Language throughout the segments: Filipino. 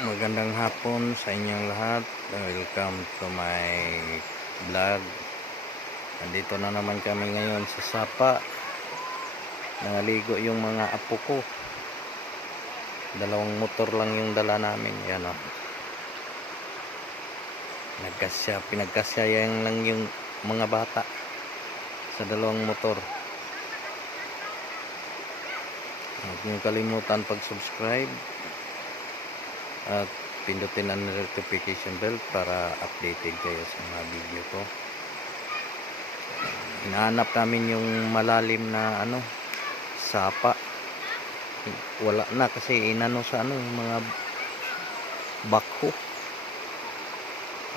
Magandang hapon sa inyong lahat. Welcome to my vlog. Nandito na naman kami ngayon sa Sapa. Nangaligo yung mga apo ko. Dalawang motor lang yung dala namin. Yan o. Nagkasya, pinagkasya yan lang yung mga bata sa dalawang motor. Huwag niyo kalimutan pag-subscribe at pindutin ang notification bell para updated kayo sa mga video ko. Hinahanap namin yung malalim na ano sapa. Wala na kasi inano sa ano yung mga bakho.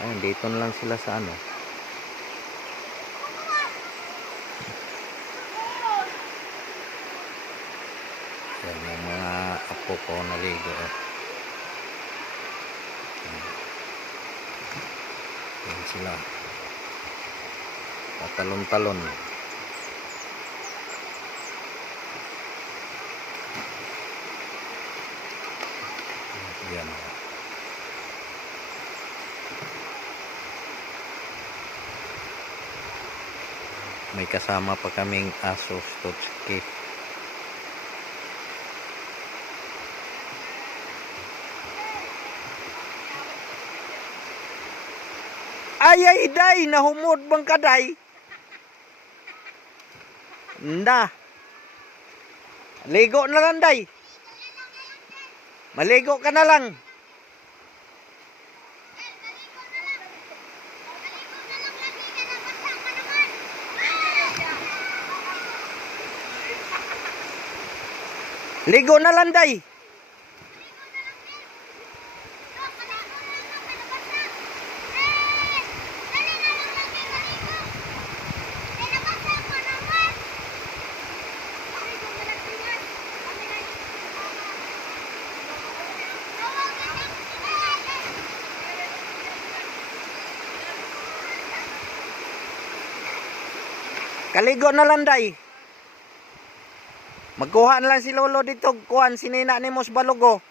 Ayun dito na lang sila sa ano. Yan mga apo ko naligo eh. Yan sila. Tatalon-talon. Yan. May kasama pa kaming aso Stotski. Ay ay day nahumod bang kaday? Nda. Ligo na lang day. Maligo ka na lang. Ligo na lang day. Kaligo na lang day. Magkuha na lang si Lolo dito. Kuhan, sinina ni Mos Balogo.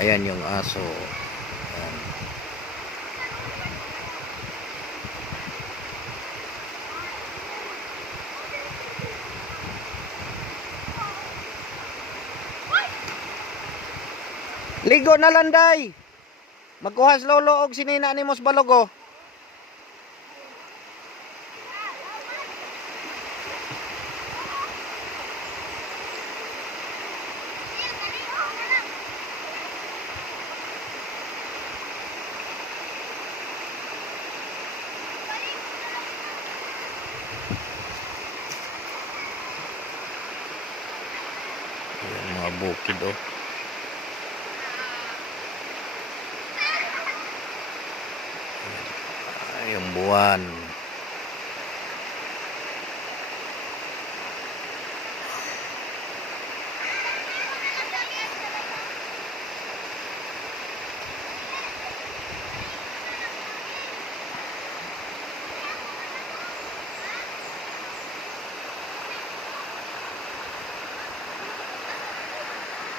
Ayan yung aso. Ligo na lang. Magkuhas lolo og sinina ni Mos Balogo. Ayan, mga bukid oh. Ay, yung buwan.